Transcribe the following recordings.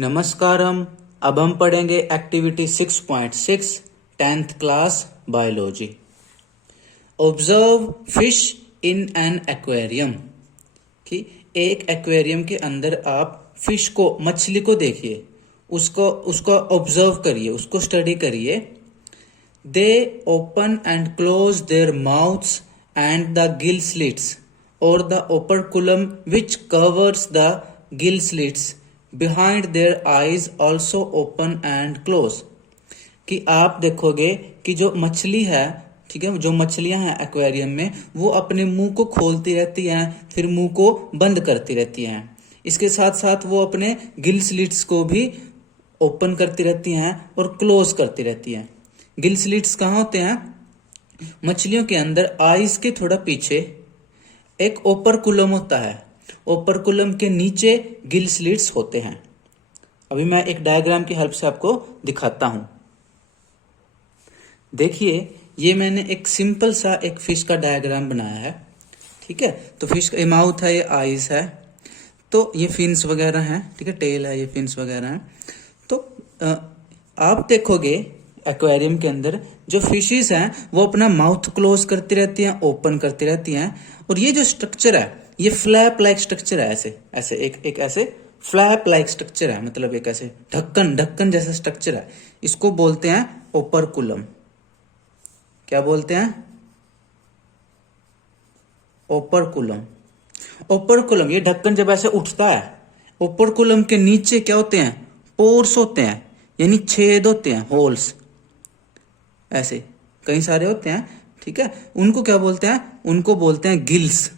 नमस्कारम। अब हम पढ़ेंगे activity 6.6 10th class biology. Observe fish in an aquarium. कि एक एक्वेरियम के अंदर आप फिश को, मछली को देखिए, उसको ऑब्जर्व करिए, उसको स्टडी करिए। They open and close their mouths and the gill slits और the operculum which covers the gill slits behind their eyes also open and close. कि आप देखोगे कि जो मछली है, ठीक है, जो मछलियां हैं एक्वेरियम में, वो अपने मुंह को खोलती रहती हैं, फिर मुंह को बंद करती रहती हैं। इसके साथ साथ वो अपने गिल स्लिट्स को भी ओपन करती रहती हैं और क्लोज करती रहती हैं। गिल स्लिट्स कहाँ होते हैं? मछलियों के अंदर आईज के थोड़ा पीछे एक ओपर्कुलम होता है, ओपर्कुलम के नीचे गिल स्लिट्स होते हैं। अभी मैं एक डायग्राम की हेल्प से आपको दिखाता हूं। देखिए, ये मैंने एक सिंपल सा एक फिश का डायग्राम बनाया है, ठीक है। तो फिश का माउथ है, ये आईज है, तो ये फिन्स वगैरह हैं, ठीक है, टेल है, ये फिन्स वगैरह हैं। तो आप देखोगे एक्वेरियम के अंदर जो फिशेस हैं वो अपना माउथ क्लोज करती रहती हैं, ओपन करती रहती हैं। और ये जो स्ट्रक्चर है, ये फ्लैप लाइक स्ट्रक्चर है, ऐसे ऐसे एक ऐसे फ्लैप लाइक स्ट्रक्चर है, मतलब एक ऐसे ढक्कन जैसा स्ट्रक्चर है। इसको बोलते हैं ओपर्कुलम। क्या बोलते हैं? ओपर्कुलम। ओपर्कुलम, ये ढक्कन जब ऐसे उठता है, ओपर्कुलम के नीचे क्या होते हैं? पोर्स होते हैं, यानी छेद होते हैं, होल्स, ऐसे कई सारे होते हैं, ठीक है। उनको क्या बोलते हैं? उनको बोलते हैं गिल्स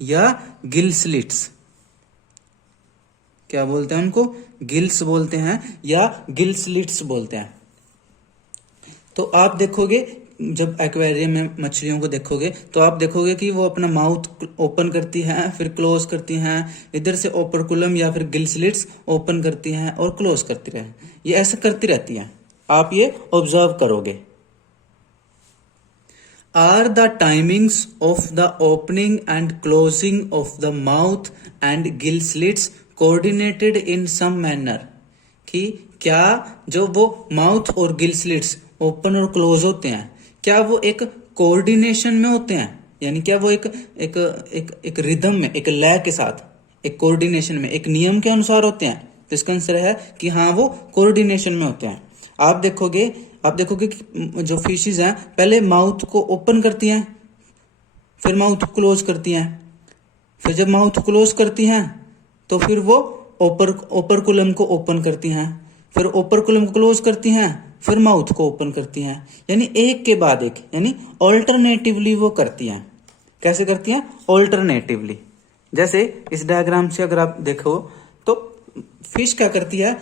या गिल स्लिट्स। क्या बोलते हैं उनको? गिल्स बोलते हैं या गिल स्लिट्स बोलते हैं। तो आप देखोगे, जब एक्वेरियम में मछलियों को देखोगे तो आप देखोगे कि वो अपना माउथ ओपन करती हैं, फिर क्लोज करती हैं। इधर से ओपर्कुलम या फिर गिल स्लिट्स ओपन करती हैं और क्लोज करती रहें, ये ऐसे करती रहती हैं। आप ये ऑब्जर्व करोगे। Are the timings of the opening and closing of the mouth and gill slits coordinated in some manner? कि क्या जो वो माउथ और गिल स्लिट्स ओपन और क्लोज होते हैं, क्या वो एक कोऑर्डिनेशन में होते हैं? यानी क्या वो एक रिदम में, एक लय के साथ, एक कोऑर्डिनेशन में, एक नियम के अनुसार होते हैं? तो इसका आंसर है कि हाँ, वो कोऑर्डिनेशन में होते हैं। आप देखोगे कि जो फिशेस हैं पहले माउथ को ओपन करती हैं, फिर माउथ क्लोज करती हैं, फिर जब माउथ क्लोज करती हैं तो फिर वो ओपर्कुलम को ओपन करती हैं, फिर ओपर्कुलम को क्लोज करती हैं, फिर माउथ को ओपन करती हैं। यानी एक के बाद एक, यानी ऑल्टरनेटिवली वो करती हैं। कैसे करती हैं? ऑल्टरनेटिवली। जैसे इस डायग्राम से अगर आप देखो तो फिश क्या करती है,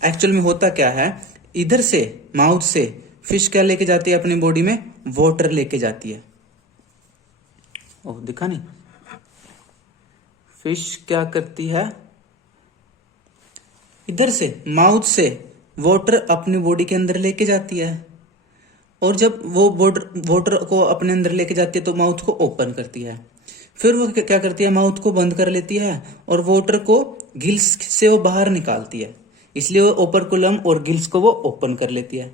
एक्चुअल में होता क्या है, इधर से माउथ से फिश क्या लेके जाती है अपनी बॉडी में? वाटर लेके जाती है। ओह, दिखा नहीं? फिश क्या करती है, इधर से माउथ से वाटर अपनी बॉडी के अंदर लेके जाती है, और जब वो वाटर को अपने अंदर लेके जाती है तो माउथ को ओपन करती है। फिर वो क्या करती है? माउथ को बंद कर लेती है और वाटर को गिल्स से वो बाहर निकालती है, इसलिए वो ओपर्कुलम और गिल्स को वो ओपन कर लेती है।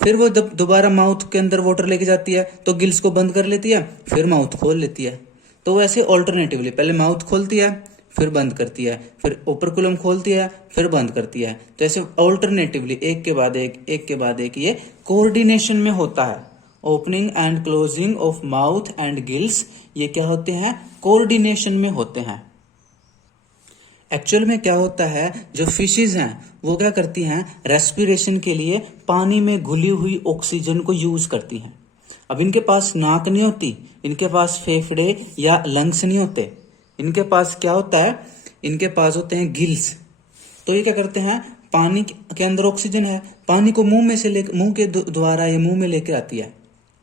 फिर वो जब दोबारा माउथ के अंदर वाटर लेके जाती है तो गिल्स को बंद कर लेती है, फिर माउथ खोल लेती है। तो वो ऐसे ऑल्टरनेटिवली पहले माउथ खोलती है, फिर बंद करती है, फिर ओपर्कुलम खोलती है, फिर बंद करती है। तो ऐसे ऑल्टरनेटिवली एक के बाद एक ये कोऑर्डिनेशन में होता है। Opening and closing of mouth and gills, ये क्या होते हैं? कोऑर्डिनेशन में होते हैं। एक्चुअल में क्या होता है, जो फिशेस हैं वो क्या करती हैं? रेस्पिरेशन के लिए पानी में घुली हुई ऑक्सीजन को यूज करती हैं। अब इनके पास नाक नहीं होती, इनके पास फेफड़े या लंग्स नहीं होते, इनके पास क्या होता है? इनके पास होते हैं गिल्स। तो ये क्या करते हैं? पानी के अंदर ऑक्सीजन है, पानी को मुंह के द्वारा ये मुंह में लेकर आती है,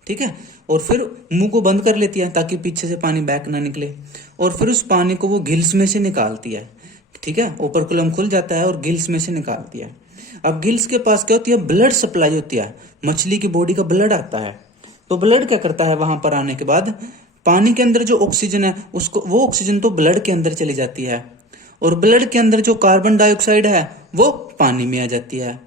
ठीक है, और फिर मुंह को बंद कर लेती है ताकि पीछे से पानी बैक ना निकले, और फिर उस पानी को वो गिल्स में से निकालती है, ठीक है। ओपर्कुलम खुल जाता है और गिल्स में से निकालती है। अब गिल्स के पास क्या होती है? ब्लड सप्लाई होती है, मछली की बॉडी का ब्लड आता है। तो ब्लड क्या करता है? वहां पर आने के बाद पानी के अंदर जो ऑक्सीजन है उसको, वो ऑक्सीजन तो ब्लड के अंदर चली जाती है, और ब्लड के अंदर जो कार्बन डाइऑक्साइड है वो पानी में आ जाती है।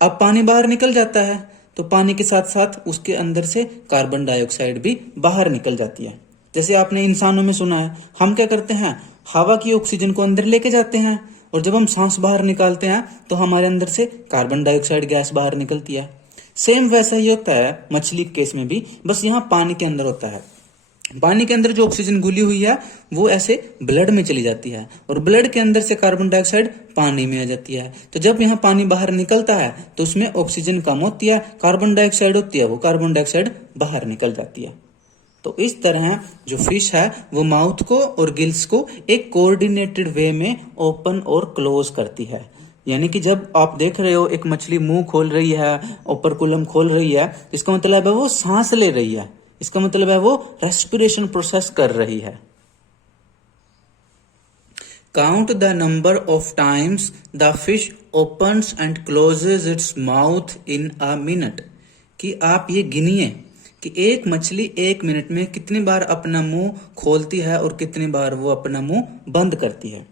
अब पानी बाहर निकल जाता है तो पानी के साथ साथ उसके अंदर से कार्बन डाइऑक्साइड भी बाहर निकल जाती है। जैसे आपने इंसानों में सुना है, हम क्या करते हैं, हवा की ऑक्सीजन को अंदर लेके जाते हैं और जब हम सांस बाहर निकालते हैं तो हमारे अंदर से कार्बन डाइऑक्साइड गैस बाहर निकलती है। सेम वैसा ही होता है मछली के केस में भी, बस यहाँ पानी के अंदर होता है। पानी के अंदर जो ऑक्सीजन घुली हुई है वो ऐसे ब्लड में चली जाती है और ब्लड के अंदर से कार्बन डाइऑक्साइड पानी में आ जाती है। तो जब यहाँ पानी बाहर निकलता है तो उसमें ऑक्सीजन कम होती है, कार्बन डाइऑक्साइड होती है, वो कार्बन डाइऑक्साइड बाहर निकल जाती है। तो इस तरह जो फिश है वो माउथ को और गिल्स को एक कोऑर्डिनेटेड वे में ओपन और क्लोज करती है। यानी कि जब आप देख रहे हो एक मछली मुंह खोल रही है, ओपरकुलम खोल रही है, इसका मतलब है वो सांस ले रही है, इसका मतलब है वो रेस्पिरेशन प्रोसेस कर रही है। Count the number of times the fish opens and closes its mouth in a minute. कि आप ये गिनिए कि एक मछली एक मिनट में कितनी बार अपना मुंह खोलती है और कितनी बार वो अपना मुंह बंद करती है।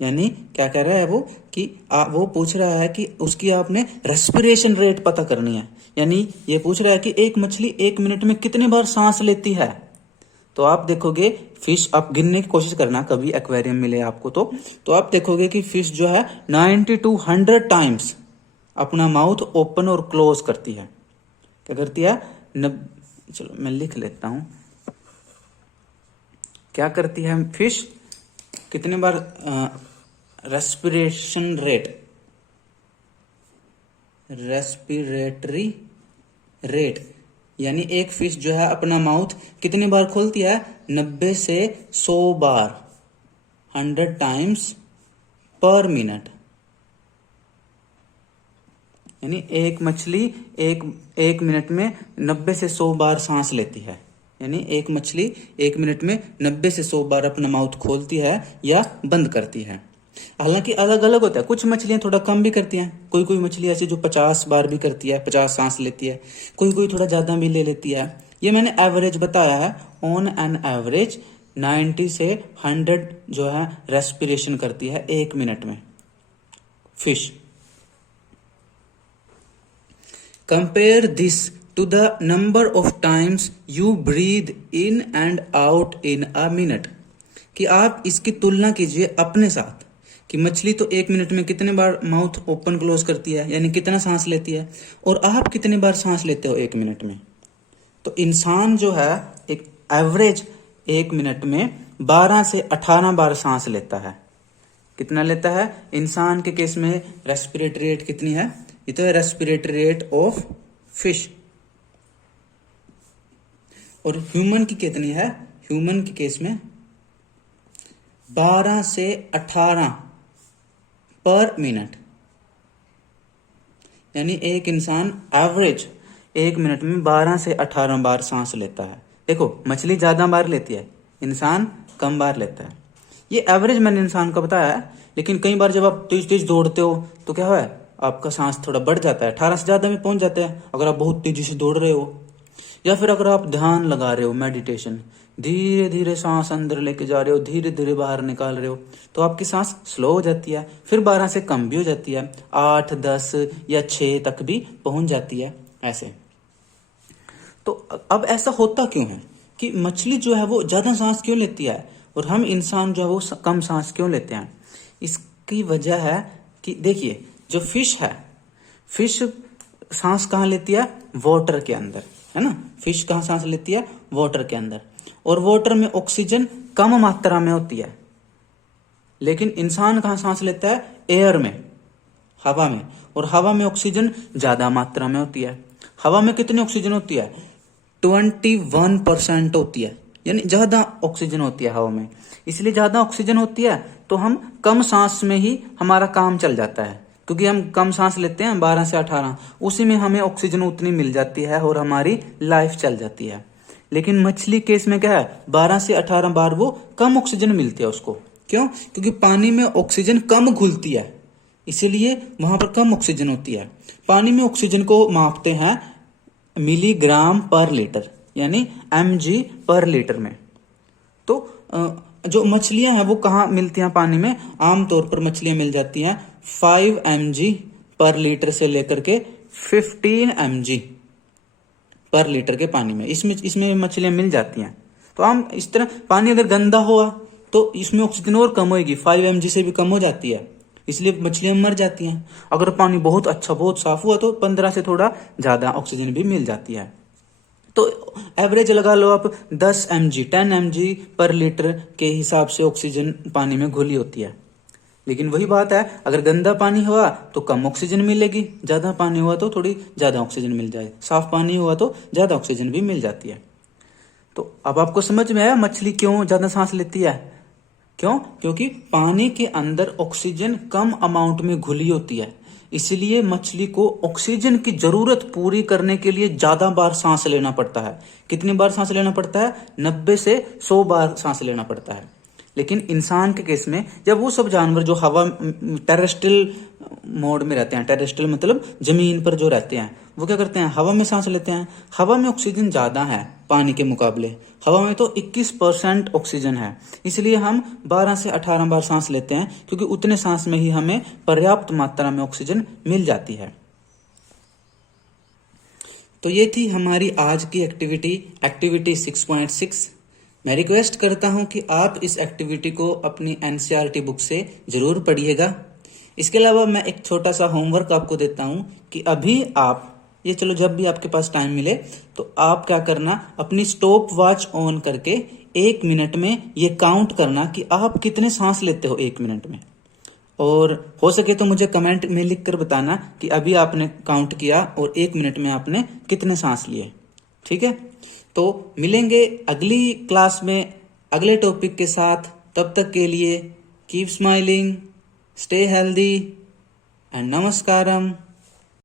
यानी क्या कह रहा है वो कि वो पूछ रहा है कि उसकी आपने रेस्पिरेशन रेट पता करनी है। यानी ये पूछ रहा है कि एक मछली एक मिनट में कितनी बार सांस लेती है। तो आप देखोगे फिश, आप गिनने की कोशिश करना कभी एक्वेरियम मिले आपको तो आप देखोगे कि फिश जो है 90 to 100 टाइम्स अपना माउथ ओपन और क्लोज करती है। क्या करती है? चलो मैं लिख लेता हूं क्या करती है फिश, कितने बार रेस्पिरेटरी रेट, यानी एक फिश जो है अपना माउथ कितने बार खोलती है? 90 से 100 बार, 100 टाइम्स पर मिनट। यानी एक मछली एक मिनट में 90 से 100 बार सांस लेती है। यानी एक मछली एक मिनट में 90 से 100 बार अपना माउथ खोलती है या बंद करती है। हालांकि अलग अलग होता है, कुछ मछलियां थोड़ा कम भी करती हैं, कोई मछली ऐसी जो 50 बार भी करती है, 50 सांस लेती है, कोई थोड़ा ज्यादा भी ले लेती है। ये मैंने एवरेज बताया है, ऑन एन एवरेज 90 से 100 जो है रेस्पिरेशन करती है एक मिनट में fish. Compare this to the number of times you breathe in and out in a minute. कि आप इसकी तुलना कीजिए अपने साथ कि मछली तो एक मिनट में कितने बार माउथ ओपन क्लोज करती है, यानी कितना सांस लेती है, और आप कितने बार सांस लेते हो एक मिनट में। तो इंसान जो है एक एवरेज एक मिनट में 12 से 18 बार सांस लेता है। कितना लेता है? इंसान के केस में रेस्पिरेटरी रेट कितनी है? ये तो है रेस्पिरेटरी रेट ऑफ फिश। और ह्यूमन की कितनी है? ह्यूमन के केस में 12 से 18 पर मिनट। यानी एक इंसान एवरेज एक मिनट में 12 से 18 बार सांस लेता है। देखो मछली ज्यादा बार लेती है, इंसान कम बार लेता है। ये एवरेज मैंने इंसान का बताया है, लेकिन कई बार जब आप तेज तेज दौड़ते हो तो क्या है, आपका सांस थोड़ा बढ़ जाता है, 18 से ज्यादा में पहुंच जाते हैं अगर आप बहुत तेजी से दौड़ रहे हो। या फिर अगर आप ध्यान लगा रहे हो, मेडिटेशन, धीरे धीरे सांस अंदर लेके जा रहे हो, धीरे धीरे बाहर निकाल रहे हो, तो आपकी सांस स्लो हो जाती है, फिर 12 से कम भी हो जाती है, 8, 10 या 6 तक भी पहुंच जाती है ऐसे। तो अब ऐसा होता क्यों है कि मछली जो है वो ज्यादा सांस क्यों लेती है और हम इंसान जो है वो कम सांस क्यों लेते हैं? इसकी वजह है कि देखिए जो फिश है, फिश सांस कहाँ लेती है? वाटर के अंदर, है ना। फिश कहाँ सांस लेती है? वाटर के अंदर। और वाटर में ऑक्सीजन कम मात्रा में होती है। लेकिन इंसान कहाँ सांस लेता है? एयर में, हवा में। और हवा में ऑक्सीजन ज्यादा मात्रा में होती है। हवा में कितनी ऑक्सीजन होती है? 21% होती है, यानी ज्यादा ऑक्सीजन होती है हवा में। इसलिए ज्यादा ऑक्सीजन होती है तो हम कम सांस में ही हमारा काम चल जाता है, क्योंकि हम कम सांस लेते हैं 12 से 18, उसी में हमें ऑक्सीजन उतनी मिल जाती है और हमारी लाइफ चल जाती है। लेकिन मछली केस में क्या है? 12 से 18 बार वो कम ऑक्सीजन मिलती है उसको। क्यों? क्योंकि पानी में ऑक्सीजन कम घुलती है, इसीलिए वहां पर कम ऑक्सीजन होती है। पानी में ऑक्सीजन को मापते हैं मिलीग्राम पर लीटर, यानी mg पर लीटर में। तो जो मछलियां हैं वो कहाँ मिलती हैं पानी में? आमतौर पर मछलियां मिल जाती हैं 5 mg पर लीटर से लेकर के 15 mg पर लीटर के पानी में। इसमें मछलियां मिल जाती हैं। तो हम इस तरह, पानी अगर गंदा हुआ तो इसमें ऑक्सीजन और कम होगी, 5 mg से भी कम हो जाती है, इसलिए मछलियां मर जाती हैं। अगर पानी बहुत अच्छा, बहुत साफ हुआ तो 15 से थोड़ा ज्यादा ऑक्सीजन भी मिल जाती है। तो एवरेज लगा लो आप 10 mg पर लीटर के हिसाब से ऑक्सीजन पानी में घुली होती है। लेकिन वही बात है, अगर गंदा पानी हुआ तो कम ऑक्सीजन मिलेगी, ज्यादा पानी हुआ तो थोड़ी ज्यादा ऑक्सीजन मिल जाए, साफ पानी हुआ तो ज्यादा ऑक्सीजन भी मिल जाती है। तो अब आपको समझ में आया मछली क्यों ज्यादा सांस लेती है? क्यों? क्योंकि पानी के अंदर ऑक्सीजन कम अमाउंट में घुली होती है, इसलिए मछली को ऑक्सीजन की जरूरत पूरी करने के लिए ज्यादा बार सांस लेना पड़ता है। कितनी बार सांस लेना पड़ता है? 90 से 100 बार सांस लेना पड़ता है। लेकिन इंसान के केस में, जब वो सब जानवर जो हवा टेरेस्ट्रियल मोड में रहते हैं, टेरेस्ट्रियल मतलब जमीन पर जो रहते हैं, वो क्या करते हैं? हवा में सांस लेते हैं। हवा में ऑक्सीजन ज्यादा है पानी के मुकाबले, हवा में तो 21% ऑक्सीजन है, इसलिए हम 12 से 18 बार सांस लेते हैं, क्योंकि उतने सांस में ही हमें पर्याप्त मात्रा में ऑक्सीजन मिल जाती है। तो ये थी हमारी आज की एक्टिविटी 6.6। मैं रिक्वेस्ट करता हूं कि आप इस एक्टिविटी को अपनी एनसीईआरटी बुक से जरूर पढ़िएगा। इसके अलावा मैं एक छोटा सा होमवर्क आपको देता हूं कि अभी आप ये, चलो जब भी आपके पास टाइम मिले तो आप क्या करना, अपनी स्टॉप वॉच ऑन करके 1 मिनट में ये काउंट करना कि आप कितने सांस लेते हो 1 मिनट में। और हो सके तो मुझे कमेंट में लिख कर बताना कि अभी आपने काउंट किया और 1 मिनट में आपने कितने सांस लिए। ठीक है, तो मिलेंगे अगली क्लास में अगले टॉपिक के साथ। तब तक के लिए keep smiling, stay healthy and नमस्कारम।